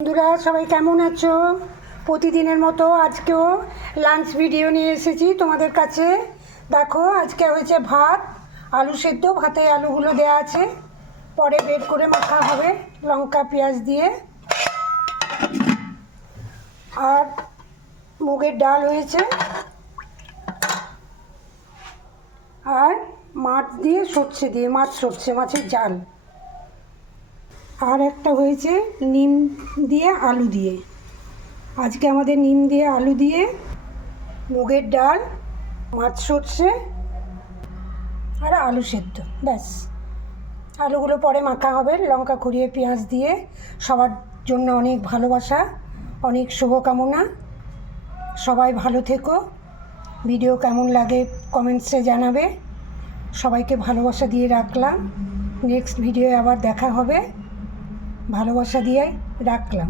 বন্ধুরা সবাই কেমন আছো? প্রতিদিনের মতো আজকেও লাঞ্চ ভিডিও নিয়ে এসেছি তোমাদের কাছে। দেখো আজকে হয়েছে ভাত, আলু সেদ্ধ। ভাতে আলুগুলো দেওয়া আছে, পরে বের করে মাখা হবে লঙ্কা পেঁয়াজ দিয়ে। আর মুগের ডাল হয়েছে, আর মাছ দিয়ে সর্ষে দিয়ে মাছের ঝাল। আর একটা হয়েছে নিম দিয়ে আলু দিয়ে। আজকে আমাদের নিম দিয়ে আলু দিয়ে মুগের ডাল, মাছ সর্ষে আর আলু সেদ্ধ, ব্যাস। আলুগুলো পরে মাখা হবে লঙ্কা কুড়িয়ে পেঁয়াজ দিয়ে। সবার জন্য অনেক ভালোবাসা, অনেক শুভকামনা। সবাই ভালো থেকো। ভিডিও কেমন লাগে কমেন্টসে জানাবে। সবাইকে ভালোবাসা দিয়ে রাখলাম। নেক্সট ভিডিও আবার দেখা হবে। ভালোবাসা দিয়ে রাখলাম।